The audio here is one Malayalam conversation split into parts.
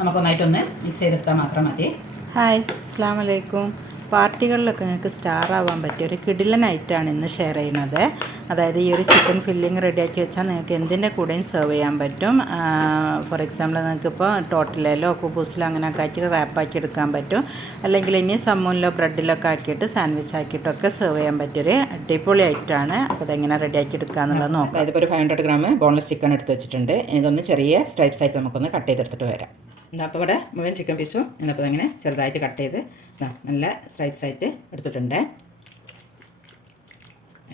നമുക്കൊന്നായിട്ടൊന്ന് മിക്സ് ചെയ്തെടുത്താൽ മാത്രം മതി. ഹായ്, അസ്സാം വലൈക്കും. പാർട്ടികളിലൊക്കെ നിങ്ങൾക്ക് സ്റ്റാർ ആവാൻ പറ്റിയ ഒരു കിടിലൻ ഐറ്റമാണ് ഇന്ന് ഷെയർ ചെയ്യുന്നത്. അതായത് ഈ ഒരു ചിക്കൻ ഫില്ലിങ് റെഡിയാക്കി വെച്ചാൽ നിങ്ങൾക്ക് എന്തിൻ്റെ കൂടെയും സെർവ് ചെയ്യാൻ പറ്റും. ഫോർ എക്സാമ്പിൾ നിങ്ങൾക്കിപ്പോൾ ടോട്ടലയിലോ കുബൂസിലോ അങ്ങനെയൊക്കെ ആക്കിയിട്ട് റാപ്പാക്കി എടുക്കാൻ പറ്റും. അല്ലെങ്കിൽ ഇനി സമ്മൂനിലോ ബ്രെഡിലൊക്കെ ആക്കിയിട്ട് സാൻഡ്വിച്ച് ആക്കിയിട്ടൊക്കെ സെർവ് ചെയ്യാൻ പറ്റിയൊരു അടിപൊളി ഐറ്റമാണ്. അപ്പോൾ ഇതെങ്ങനെ റെഡിയാക്കി എടുക്കുക എന്നുള്ളത് നോക്കാം. ഇതിപ്പോൾ ഒരു 500 ഗ്രാം ബോൺലെസ് ചിക്കൻ എടുത്ത് വെച്ചിട്ടുണ്ട്. ഇതൊന്ന് ചെറിയ സ്ട്രൈപ്സ് ആയിട്ട് നമുക്കൊന്ന് കട്ട് ചെയ്തെടുത്തിട്ട് വരാം. അപ്പോൾ ഇവിടെ മുഴുവൻ ചിക്കൻ പീസും ഞാനപ്പോൾ ഇങ്ങനെ ചെറുതായിട്ട് കട്ട് ചെയ്ത് നല്ല സ്ട്രൈപ്സ് ആയിട്ട് എടുത്തിട്ടുണ്ട്.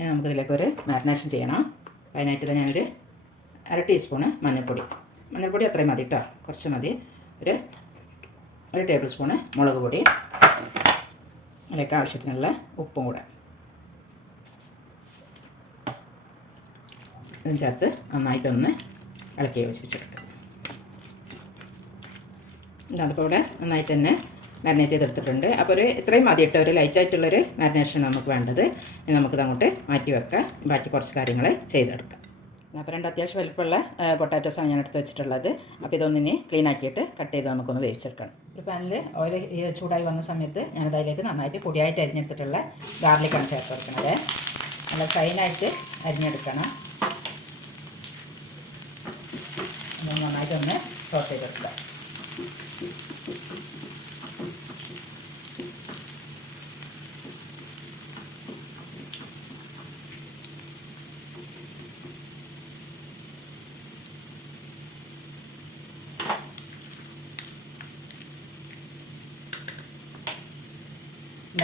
നമുക്കിതിലേക്ക് ഒരു മാരിനേഷൻ ചെയ്യണം. അതിനായിട്ട് ഇത് ഞാനൊരു 1/2 ടീസ്പൂണ് മഞ്ഞൾപ്പൊടി അത്രയും മതി കേട്ടോ, കുറച്ച് മതി. ഒരു ടേബിൾ സ്പൂണ് മുളക് പൊടി, അതിലേക്ക് ആവശ്യത്തിനുള്ള ഉപ്പും കൂടെ ഇതും ചേർത്ത് നന്നായിട്ടൊന്ന് ഇളക്കി യോജിപ്പിച്ചെടുക്കുക. അതിപ്പോൾ ഇവിടെ നന്നായിട്ട് തന്നെ മാരിനേറ്റ് ചെയ്തെടുത്തിട്ടുണ്ട്. അപ്പോൾ ഇത്രയും മതി കേട്ടോ, ഒരു ലൈറ്റായിട്ടുള്ളൊരു മാരിനേഷൻ നമുക്ക് വേണ്ടത്. ഇനി നമുക്കിത് അങ്ങോട്ട് മാറ്റി വെക്കാം, ബാക്കി കുറച്ച് കാര്യങ്ങൾ ചെയ്തെടുക്കാം. അപ്പോൾ 2 അത്യാവശ്യം വലിപ്പമുള്ള പൊട്ടാറ്റോസാണ് ഞാൻ എടുത്ത് വെച്ചിട്ടുള്ളത്. അപ്പോൾ ഇതൊന്നിനി ക്ലീൻ ആക്കിയിട്ട് കട്ട് ചെയ്ത് നമുക്കൊന്ന് വേവിച്ചെടുക്കണം. ഒരു പാനിൽ ഓയിൽ ചൂടായി വന്ന സമയത്ത് ഞാനത് അതിലേക്ക് നന്നായിട്ട് പൊടിയായിട്ട് അരിഞ്ഞെടുത്തിട്ടുള്ള ഗാർലിക്കാണ് ചേർത്ത് വെക്കുന്നത്. നല്ല ഫൈനായിട്ട് അരിഞ്ഞെടുക്കണം. നന്നായിട്ടൊന്ന് സോട്ട് ചെയ്തെടുക്കാം.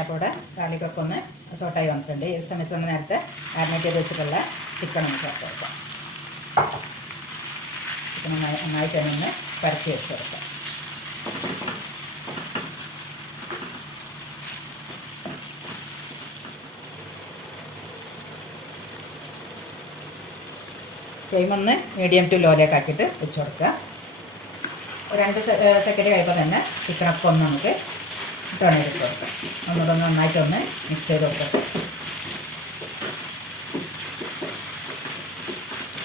അപ്പോൾ ഇവിടെ ഗാർലിക്കൊക്കെ ഒന്ന് സോട്ടായി വന്നിട്ടുണ്ട്. ഈ സമയത്ത് നമ്മൾ നേരത്തെ മാരിനേറ്റ് ചെയ്ത് വെച്ചിട്ടുള്ള ചിക്കൻ ഒന്ന് ചേർത്ത് കൊടുക്കാം. ചിക്കൻ നന്നായിട്ട് തന്നെ പരത്തി വെച്ച് കൊടുക്കാം. ഫ്ലെയിം ഒന്ന് മീഡിയം ടു ലോയിലേക്ക് ആക്കിയിട്ട് വെച്ച് കൊടുക്കുക. ഒരു 2 സെക്കൻഡ് കഴിയുമ്പോൾ തന്നെ ചിക്കനൊക്കെ ഒന്ന് നമുക്ക് ടേൺ ചെയ്ത് കൊടുക്കാം. ഒന്നുകൂടെ നന്നായിട്ടൊന്ന് മിക്സ് ചെയ്ത് കൊടുക്കാം.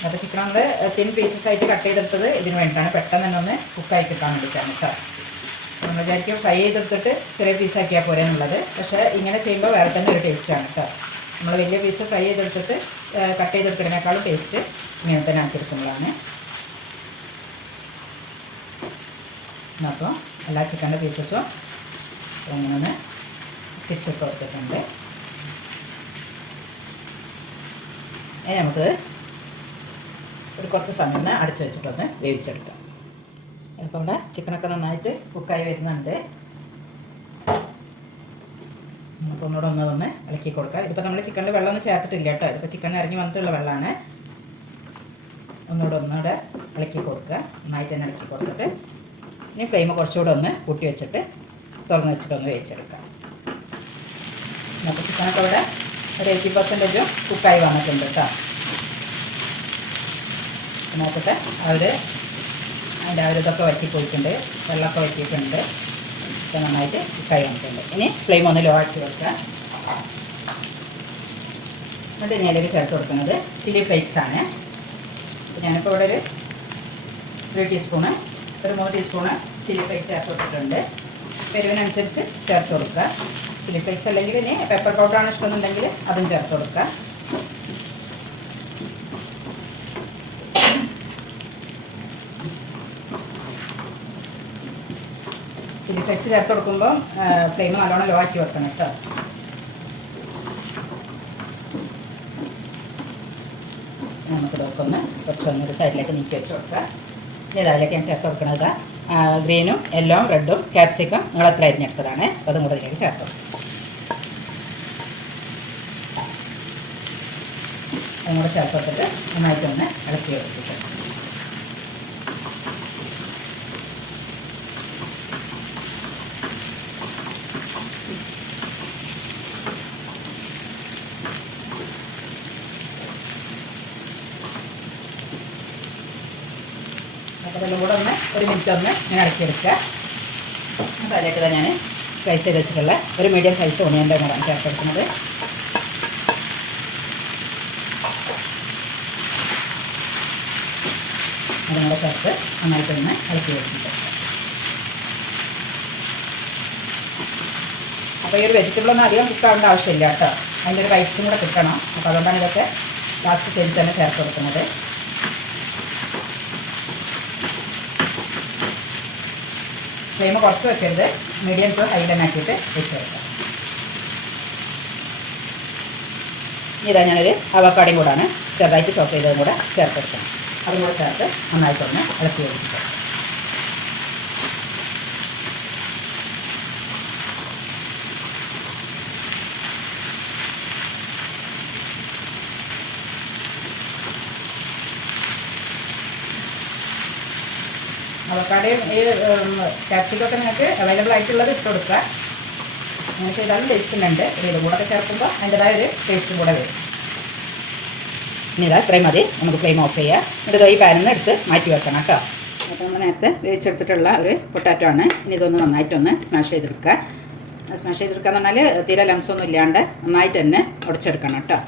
അത് ചിക്കൻ നമ്മൾ തിൻ പീസസ് ആയിട്ട് കട്ട് ചെയ്തെടുത്തത് ഇതിന് വേണ്ടിയിട്ടാണ്, പെട്ടെന്ന് തന്നെ ഒന്ന് കുക്കായി കിട്ടാൻ വേണ്ടിയിട്ടാണ് കേട്ടോ. നമ്മൾ വിചാരിക്കും ഫ്രൈ ചെയ്തെടുത്തിട്ട് ചെറിയ പീസാക്കിയാൽ പോരെ എന്നുള്ളത്. പക്ഷേ ഇങ്ങനെ ചെയ്യുമ്പോൾ വേറെ തന്നെ ഒരു ടേസ്റ്റാണ് കേട്ടോ. നമ്മൾ വലിയ പീസ് ഫ്രൈ ചെയ്തെടുത്തിട്ട് കട്ട് ചെയ്തെടുക്കുന്നതിനേക്കാളും ടേസ്റ്റ് ഇങ്ങനെ തന്നെ ആക്കിയെടുക്കുന്നതാണ്. അപ്പോൾ എല്ലാ ചിക്കൻ്റെ പീസസും അങ്ങനെ ഒന്ന് തിരിച്ചിട്ട് കൊടുത്തിട്ടുണ്ട്. നമുക്ക് ഒരു കുറച്ച് സമയം ഒന്ന് അടച്ചു വെച്ചിട്ടൊന്ന് വേവിച്ചെടുക്കാം. അപ്പോൾ ഇവിടെ ചിക്കനൊക്കെ നന്നായിട്ട് കുക്കായി വരുന്നുണ്ട്. നമുക്ക് ഒന്നുകൂടെ ഒന്ന് ഇളക്കി കൊടുക്കാം. ഇതിപ്പോൾ നമ്മൾ ചിക്കനിൽ വെള്ളമൊന്നും ചേർത്തിട്ടില്ല കേട്ടോ, ഇതിപ്പോൾ ചിക്കൻ ഇറങ്ങി വന്നിട്ടുള്ള വെള്ളമാണ്. ഒന്നുകൂടെ ഇളക്കി കൊടുക്കുക. നന്നായിട്ട് തന്നെ ഇളക്കി കൊടുത്തിട്ട് ഇനി ഫ്ലെയിം കുറച്ചുകൂടെ ഒന്ന് കൂട്ടി വെച്ചിട്ട് തുറന്ന് വെച്ചിട്ടൊന്ന് വേവിച്ചെടുക്കാം. അപ്പോൾ ചിക്കനൊക്കെ ഇവിടെ ഒരു 80% കുക്കായി വന്നിട്ടുണ്ട് കേട്ടോ. നോക്കട്ടെ, അതിൻ്റെ ഇതൊക്കെ വറ്റിപ്പോയിട്ടുണ്ട്, വെള്ളമൊക്കെ വറ്റിയിട്ടുണ്ട്. ഇപ്പോൾ നന്നായിട്ട് കുക്കായി വന്നിട്ടുണ്ട്. ഇനി ഫ്ലെയിം ഒന്ന് ലോ ആക്കി വെക്കുക. എന്നിട്ട് ഇനി അതിലേക്ക് ചേർത്ത് കൊടുക്കുന്നത് ചില്ലി ഫ്ലേക്സാണ്. ഞാനിപ്പോൾ ഇവിടെ ഒരു 3 ടീസ്പൂണ്, ഒരു 3 ടീസ്പൂണ് ചില്ലി ഫ്ലേക്സ് ചേർത്ത് കൊടുത്തിട്ടുണ്ട്. എരിവിനനുസരിച്ച് ചേർത്ത് കൊടുക്കുക. ചില്ലി ഫ്ലേക്സ് അല്ലെങ്കിൽ ഇനി പെപ്പർ പൗഡറാണ് ഇഷ്ടമെന്നുണ്ടെങ്കിൽ അതും ചേർത്ത് കൊടുക്കുക. ചില്ലി ഫ്ലേക്സ് ചേർത്ത് കൊടുക്കുമ്പോൾ ഫ്ലെയിം നല്ലോണം ലോ ആക്കി വെക്കണം കേട്ടോ. നമുക്കിതൊക്കെ കുറച്ചൊന്നൊരു സൈഡിലേക്ക് നീക്കി വെച്ച് കൊടുക്കുക. ഇനി അതിലേക്ക് ഞാൻ ചേർത്ത് കൊടുക്കുന്നത് ഗ്രീനും യെല്ലോയും റെഡും ക്യാപ്സിക്കം നിങ്ങൾ എത്ര അരിഞ്ഞെടുത്തതാണ്. അപ്പോൾ അതും കൂടെ ഇതിലേക്ക് ചേർത്ത് കൊടുക്കും. അതും കൂടെ ചേർത്ത് കൊടുത്തിട്ട് നന്നായിട്ടൊന്ന് ഇളക്കി വെച്ചിട്ട് അപ്പോൾ അതെല്ലാം കൂടെ ഒരു മിനിറ്റ് ഞാൻ ഇളക്കിയെടുക്കുക. അപ്പോൾ അതിലേക്ക് ഞാൻ സ്ലൈസ് ചെയ്ത് വെച്ചിട്ടുള്ള ഒരു മീഡിയം സൈസ് ഓണിയൻ്റെ കൂടെ ചേർത്തെടുക്കുന്നത്. അതും കൂടെ ചേർത്ത് നന്നായിട്ടൊന്ന് ഇളക്കി വെച്ചിട്ട് അപ്പോൾ ഈ ഒരു വെജിറ്റബിളൊന്നും അധികം കുക്കാവേണ്ട ആവശ്യമില്ല കേട്ടോ. അതിൻ്റെ ഒരു റൈസും കൂടെ കിട്ടണം. അപ്പോൾ അതുകൊണ്ടാണ് ഇതൊക്കെ ലാസ്റ്റ് സ്റ്റേജിൽ തന്നെ ചേർത്ത് കൊടുക്കുന്നത്. ഫ്ലെയിം കുറച്ച് വെക്കരുത്, മീഡിയം ടു ഹൈ തന്നെ ആക്കിയിട്ട് വെച്ച് കൊടുക്കാം. ഇതാ ഞാനൊരു അവക്കാടിയും കൂടാണ് ചെറുതായിട്ട് ചോപ്പ് ചെയ്തതും കൂടെ ചേർത്തെടുക്കണം. അതും കൂടെ ചേർത്ത് നന്നായിട്ടൊന്ന് ഇളക്കി വെച്ചിട്ട് അവക്കാടയും ഈ ക്യാപ്സിക്കൊക്കെ നിങ്ങൾക്ക് അവൈലബിൾ ആയിട്ടുള്ളത് ഇട്ട് കൊടുക്കുക. അങ്ങനെ ചെയ്താലും ടേസ്റ്റ് ഉണ്ട്. ഇതും കൂടെ ചേർക്കുമ്പോൾ അതിൻ്റെതായ ഒരു ടേസ്റ്റും കൂടെ വരും. ഇനി ഇതാ ഇത്രയും മതി, നമുക്ക് ഫ്ലെയിം ഓഫ് ചെയ്യുക. എന്നിട്ട് ഈ പാനിൽ നിന്ന് എടുത്ത് മാറ്റി വെക്കണം കേട്ടോ. അപ്പോൾ നമ്മൾ നേരത്തെ വേവിച്ചെടുത്തിട്ടുള്ള ഒരു പൊട്ടാറ്റോ ആണ്. ഇനി ഇതൊന്ന് നന്നായിട്ടൊന്ന് സ്മാഷ് ചെയ്തെടുക്കുക. സ്മാഷ് ചെയ്തെടുക്കുക എന്ന് പറഞ്ഞാൽ തീരെ ലംസൊന്നും ഇല്ലാണ്ട് നന്നായിട്ട് തന്നെ ഉടച്ചെടുക്കണം കേട്ടോ.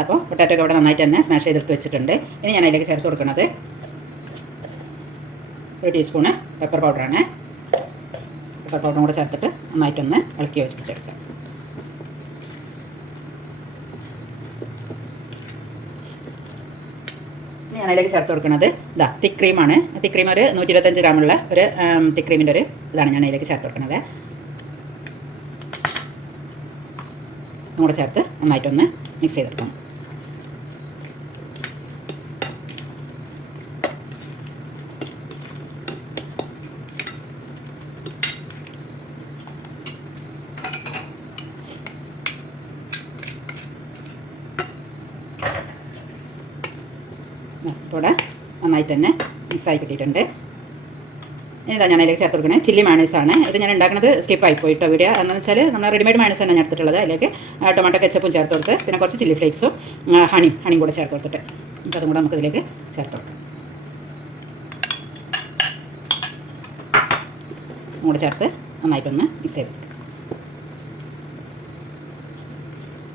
അപ്പോൾ പൊട്ടാറ്റോ ഒക്കെ ഇവിടെ നന്നായിട്ട് തന്നെ സ്മാഷ് ചെയ്തെടുത്ത് വെച്ചിട്ടുണ്ട്. ഇനി ഞാൻ അതിലേക്ക് ചേർത്ത് കൊടുക്കുന്നത് 1 ടീസ്പൂണ് പെപ്പർ പൗഡറാണ്. പെപ്പർ പൗഡറും കൂടെ ചേർത്തിട്ട് നന്നായിട്ടൊന്ന് ഇളക്കി യോജിപ്പിച്ചെടുക്കാം. ഇനി ഞാൻ അതിലേക്ക് ചേർത്ത് കൊടുക്കുന്നത് തിക്ക് ക്രീമാണ്. തിക്ക് ക്രീം ഒരു 125 ഗ്രാമുള്ള ഒരു തിക്ക് ക്രീമിൻ്റെ ഒരു ഇതാണ് ഞാൻ അതിലേക്ക് ചേർത്ത് കൊടുക്കുന്നത്. കൂടെ ചേർത്ത് നന്നായിട്ടൊന്ന് മിക്സ് ചെയ്തെടുക്കണം. ഇവിടെ നന്നായിട്ട് തന്നെ മിക്സായി കിട്ടിയിട്ടുണ്ട്. ഇനി ഞാൻ അതിലേക്ക് ചേർത്ത് കൊടുക്കണേ ചില്ലി മയണൈസാണ്. ഇത് ഞാൻ ഉണ്ടാക്കുന്നത് സ്കിപ്പായി പോയിട്ടോ വീഡിയോ. എന്താണെന്ന് വെച്ചാൽ നമ്മൾ റെഡിമെയ്ഡ് മയണൈസ് തന്നെ ഞാൻ എടുത്തിട്ടുള്ളത്. അതിലേക്ക് ടൊമാറ്റോ കെച്ചപ്പും ചേർത്ത് കൊടുത്ത് പിന്നെ കുറച്ച് ചില്ലി ഫ്ലേക്സും ഹണിയും കൂടെ ചേർത്ത് കൊടുത്തിട്ട് അതും കൂടെ നമുക്കിതിലേക്ക് ചേർത്ത് കൊടുക്കാം. കൂടെ ചേർത്ത് നന്നായിട്ടൊന്ന് മിക്സ് ചെയ്ത്.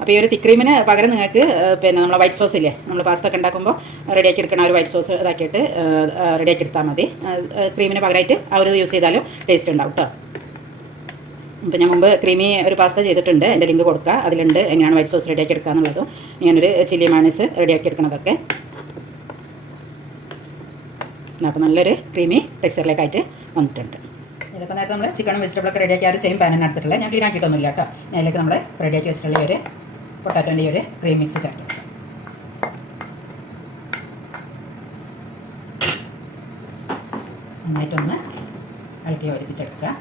അപ്പോൾ ഈ ഒരു തിക്ക് ക്രീമിന് പകരം നിങ്ങൾക്ക് പിന്നെ നമ്മൾ വൈറ്റ് സോസ് ഇല്ലേ, നമ്മൾ പാസ്ത ഒക്കെ ഉണ്ടാക്കുമ്പോൾ റെഡിയാക്കി എടുക്കണ ഒരു വൈറ്റ് സോസ് ഇതാക്കിയിട്ട് റെഡിയാക്കി എടുത്താൽ മതി. ക്രീമിന് പകരമായിട്ട് ആ ഒരു യൂസ് ചെയ്താലും ടേസ്റ്റ് ഉണ്ടാവും കേട്ടോ. അപ്പോൾ ഞാൻ മുമ്പ് ക്രീമി ഒരു പാസ്ത ചെയ്തിട്ടുണ്ട്, എൻ്റെ ലിങ്ക് കൊടുക്കുക. അതിലുണ്ട് എങ്ങനെയാണ് വൈറ്റ് സോസ് റെഡിയാക്കി എടുക്കുക എന്നുള്ളതും ഞാനൊരു ചില്ലി മയണൈസ് റെഡിയാക്കി എടുക്കണതൊക്കെ. അപ്പോൾ നല്ലൊരു ക്രീമി ടെക്സ്ചറിലേക്കായിട്ട് വന്നിട്ടുണ്ട്. ഇതിപ്പോൾ നേരത്തെ നമ്മൾ ചിക്കനും വെജിറ്റബിളൊക്കെ റെഡിയാക്കി ആ ഒരു സെയിം പാനിന് എടുത്തിട്ടില്ല, ഞാൻ ക്ലീൻ ആക്കിയിട്ടൊന്നുമില്ല കേട്ടോ. അതിലേക്ക് നമ്മൾ റെഡിയാക്കി വെച്ചിട്ടുള്ള ഒരു പൊട്ടാറ്റോൻ്റെ ഒരു ക്രീം മിക്സ് ചേർത്ത് കൊടുക്കാം. നന്നായിട്ടൊന്ന് ഇളക്കി യോജിപ്പിച്ചെടുക്കുക.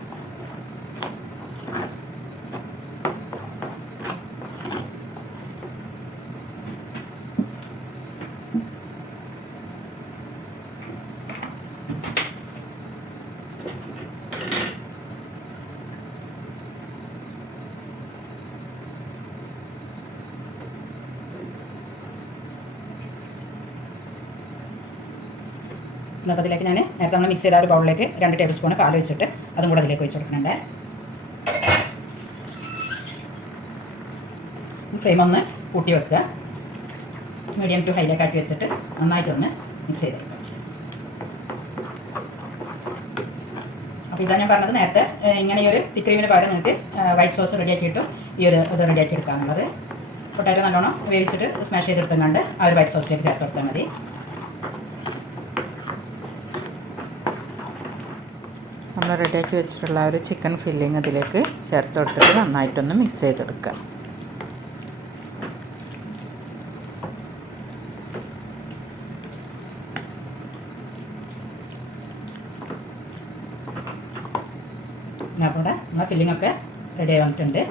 അപ്പോൾ അതിലേക്ക് ഞാൻ നേരത്തെ നമ്മൾ മിക്സ് ചെയ്ത ഒരു ബൗളിലേക്ക് 2 ടേബിൾ സ്പൂൺ പാൽ വെച്ചിട്ട് അതും കൂടെ അതിലേക്ക് ഒഴിച്ച് കൊടുക്കുന്നുണ്ട്. ഫ്ലെയിം ഒന്ന് കൂട്ടി വെക്കുക, മീഡിയം ടു ഹൈയിലേക്ക് ആക്കി വെച്ചിട്ട് നന്നായിട്ടൊന്ന് മിക്സ് ചെയ്തെടുക്കുക. അപ്പോൾ ഇതാണ് ഞാൻ പറഞ്ഞത് നേരത്തെ ഇങ്ങനെ ഈ ഒരു തിക്ക് ക്രീമിന് പകരം നിങ്ങൾക്ക് വൈറ്റ് സോസ് റെഡിയാക്കിയിട്ടും ഈ ഒരു ഇത് റെഡിയാക്കി എടുക്കാമെന്നുള്ളത്. പൊട്ടാറ്റോ നല്ലോണം വേവിച്ചിട്ട് സ്മാഷ് ചെയ്തെടുത്തുകൊണ്ട് ആ ഒരു വൈറ്റ് സോസിലേക്ക് ചേർത്ത് കൊടുത്താൽ മതി. നമ്മൾ റെഡിയാക്കി വെച്ചിട്ടുള്ള ഒരു ചിക്കൻ ഫില്ലിങ് ഇതിലേക്ക് ചേർത്ത് കൊടുത്തിട്ട് നന്നായിട്ടൊന്ന് മിക്സ് ചെയ്തെടുക്കുക. അപ്പോൾ നമ്മളെ ഫില്ലിങ്ങൊക്കെ റെഡി ആയി വന്നിട്ടുണ്ട്.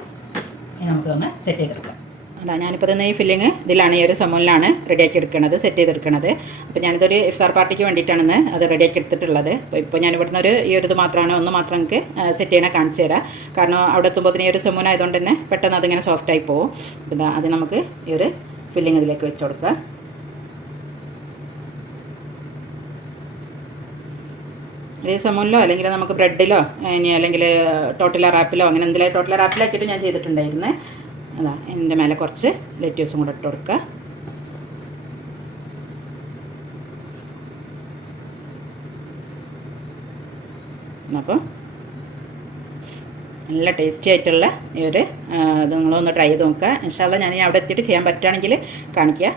ഇനി നമുക്കൊന്ന് സെറ്റ് ചെയ്തെടുക്കാം. അതാ ഞാനിപ്പോൾ തന്നെ ഈ ഫില്ലിങ് ഇതിലാണ് ഈ ഒരു സമൂലിലാണ് റെഡിയാക്കി എടുക്കുന്നത്, സെറ്റ് ചെയ്തെടുക്കുന്നത്. അപ്പോൾ ഞാനിതൊരു ഇഫ്താർ പാർട്ടിക്ക് വേണ്ടിയിട്ടാണ് അത് റെഡിയാക്കി എടുത്തിട്ടുള്ളത്. ഇപ്പോൾ ഞാൻ ഇവിടുന്ന് ഈ ഒരു ഇത് മാത്രമാണ് ഒന്ന് മാത്രം എനിക്ക് സെറ്റ് ചെയ്യണ കാണിച്ചു തരാം. കാരണം അവിടെ എത്തുമ്പോൾ ഈ ഒരു സമൂന ആയതുകൊണ്ട് തന്നെ പെട്ടെന്ന് അതിങ്ങനെ സോഫ്റ്റായി പോകും. ഇതാ അത് നമുക്ക് ഈ ഒരു ഫില്ലിങ് ഇതിലേക്ക് വെച്ച് കൊടുക്കാം. ഇതേ സമൂനിലോ അല്ലെങ്കിൽ നമുക്ക് ബ്രെഡിലോ ഇനി അല്ലെങ്കിൽ ടോട്ടില റാപ്പിലോ അങ്ങനെ എന്തെങ്കിലും ടോട്ടില റാപ്പിലാക്കിയിട്ട് ഞാൻ ചെയ്തിട്ടുണ്ടായിരുന്നു. അതാ എൻ്റെ മേലെ കുറച്ച് ലെറ്റ്യൂസും കൂടെ ഇട്ട് കൊടുക്കുക. അപ്പോൾ നല്ല ടേസ്റ്റി ആയിട്ടുള്ള ഈ ഒരു ഇത് നിങ്ങളൊന്ന് ട്രൈ ചെയ്ത് നോക്കുക. ഇൻഷാ അല്ലാഹ് ഞാൻ അവിടെ എത്തിയിട്ട് ചെയ്യാൻ പറ്റുകയാണെങ്കിൽ കാണിക്കുക.